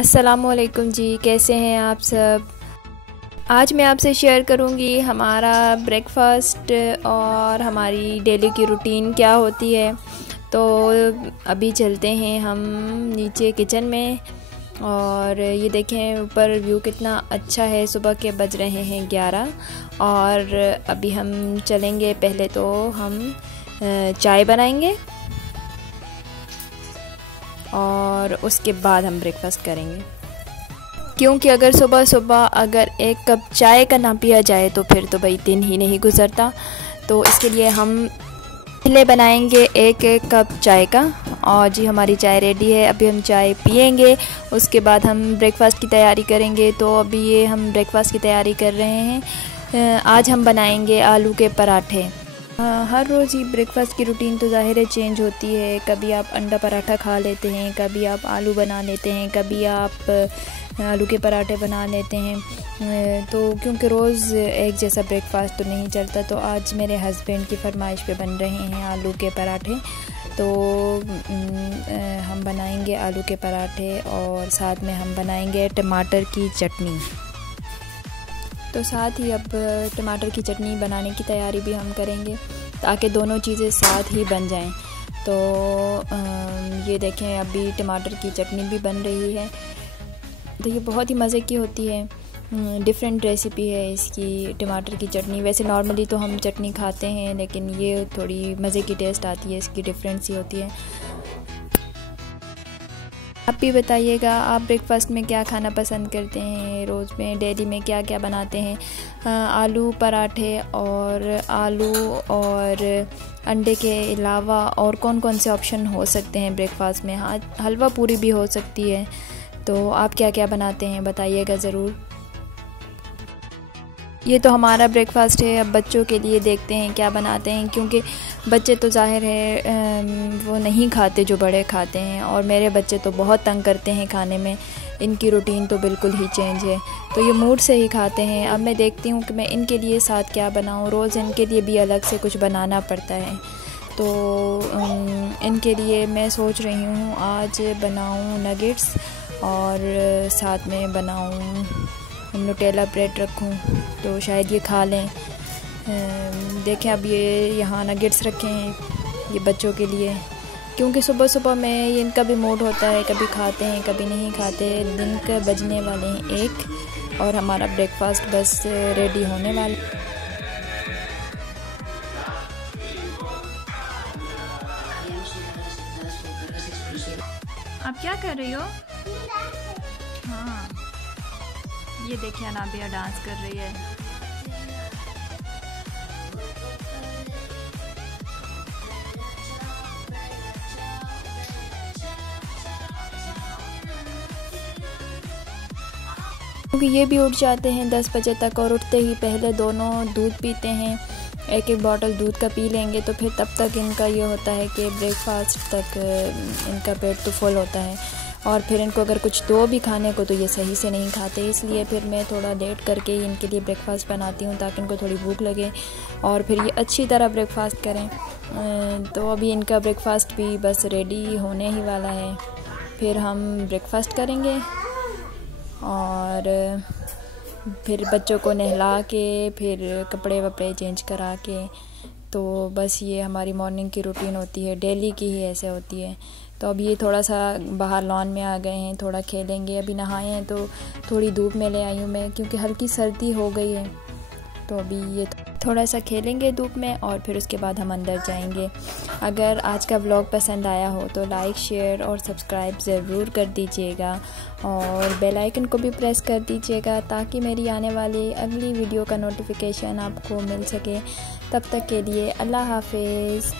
अस्सलामुअलैकुम जी, कैसे हैं आप सब। आज मैं आपसे शेयर करूंगी हमारा ब्रेकफास्ट और हमारी डेली की रूटीन क्या होती है। तो अभी चलते हैं हम नीचे किचन में और ये देखें ऊपर व्यू कितना अच्छा है। सुबह के बज रहे हैं 11 और अभी हम चलेंगे। पहले तो हम चाय बनाएंगे और उसके बाद हम ब्रेकफास्ट करेंगे, क्योंकि अगर सुबह सुबह अगर एक कप चाय का ना पिया जाए तो फिर तो भाई दिन ही नहीं गुजरता। तो इसके लिए हम पहले बनाएंगे एक कप चाय का। और जी हमारी चाय रेडी है, अभी हम चाय पियेंगे, उसके बाद हम ब्रेकफास्ट की तैयारी करेंगे। तो अभी ये हम ब्रेकफास्ट की तैयारी कर रहे हैं। आज हम बनाएंगे आलू के पराठे। हर रोज़ ही ब्रेकफास्ट की रूटीन तो ज़ाहिर है चेंज होती है। कभी आप अंडा पराठा खा लेते हैं, कभी आप आलू बना लेते हैं, कभी आप आलू के पराठे बना लेते हैं। तो क्योंकि रोज़ एक जैसा ब्रेकफास्ट तो नहीं चलता, तो आज मेरे हस्बैंड की फरमाइश पे बन रहे हैं आलू के पराठे। तो हम बनाएंगे आलू के पराठे और साथ में हम बनाएंगे टमाटर की चटनी। तो साथ ही अब टमाटर की चटनी बनाने की तैयारी भी हम करेंगे ताकि दोनों चीज़ें साथ ही बन जाएं। तो ये देखें अभी टमाटर की चटनी भी बन रही है। तो ये बहुत ही मज़े की होती है, डिफरेंट रेसिपी है इसकी टमाटर की चटनी। वैसे नॉर्मली तो हम चटनी खाते हैं, लेकिन ये थोड़ी मज़े की टेस्ट आती है, इसकी डिफरेंट सी होती है। आप भी बताइएगा आप ब्रेकफास्ट में क्या खाना पसंद करते हैं, रोज़ में डेली में क्या क्या बनाते हैं। आलू पराठे और आलू और अंडे के अलावा और कौन कौन से ऑप्शन हो सकते हैं ब्रेकफास्ट में। हाँ, हलवा पूरी भी हो सकती है। तो आप क्या क्या बनाते हैं बताइएगा ज़रूर। ये तो हमारा ब्रेकफास्ट है। अब बच्चों के लिए देखते हैं क्या बनाते हैं, क्योंकि बच्चे तो ज़ाहिर है वो नहीं खाते जो बड़े खाते हैं, और मेरे बच्चे तो बहुत तंग करते हैं खाने में। इनकी रूटीन तो बिल्कुल ही चेंज है, तो ये मूड से ही खाते हैं। अब मैं देखती हूँ कि मैं इनके लिए साथ क्या बनाऊँ। रोज़ इनके लिए भी अलग से कुछ बनाना पड़ता है। तो इनके लिए मैं सोच रही हूँ आज बनाऊँ नगेट्स और साथ में बनाऊँ न्यूटेला ब्रेड रखूँ, तो शायद ये खा लें। देखें अब ये यहाँ नगेट्स रखे हैं ये बच्चों के लिए, क्योंकि सुबह सुबह में इनका भी मूड होता है, कभी खाते हैं कभी नहीं खाते। दिन के बजने वाले हैं 1 और हमारा ब्रेकफास्ट बस रेडी होने वाला। आप क्या कर रही हो? हाँ, ये देखिए अनाबिया डांस कर रही है। क्योंकि ये भी उठ जाते हैं 10 बजे तक, और उठते ही पहले दोनों दूध पीते हैं। एक एक बॉटल दूध का पी लेंगे तो फिर तब तक इनका ये होता है कि ब्रेकफास्ट तक इनका पेट तो फुल होता है। और फिर इनको अगर कुछ दो भी खाने को तो ये सही से नहीं खाते, इसलिए फिर मैं थोड़ा लेट करके ही इनके लिए ब्रेकफास्ट बनाती हूँ ताकि इनको थोड़ी भूख लगे और फिर ये अच्छी तरह ब्रेकफास्ट करें। तो अभी इनका ब्रेकफास्ट भी बस रेडी होने ही वाला है, फिर हम ब्रेकफास्ट करेंगे और फिर बच्चों को नहला के फिर कपड़े वपड़े चेंज करा के। तो बस ये हमारी मॉर्निंग की रूटीन होती है, डेली की ही ऐसे होती है। तो अब ये थोड़ा सा बाहर लॉन में आ गए हैं, थोड़ा खेलेंगे। अभी नहाए हैं तो थोड़ी धूप में ले आई हूँ मैं, क्योंकि हल्की सर्दी हो गई है। तो अभी ये थोड़ा सा खेलेंगे धूप में और फिर उसके बाद हम अंदर जाएंगे। अगर आज का व्लॉग पसंद आया हो तो लाइक शेयर और सब्सक्राइब ज़रूर कर दीजिएगा और बेल आइकन को भी प्रेस कर दीजिएगा ताकि मेरी आने वाली अगली वीडियो का नोटिफिकेशन आपको मिल सके। तब तक के लिए अल्लाह हाफिज़।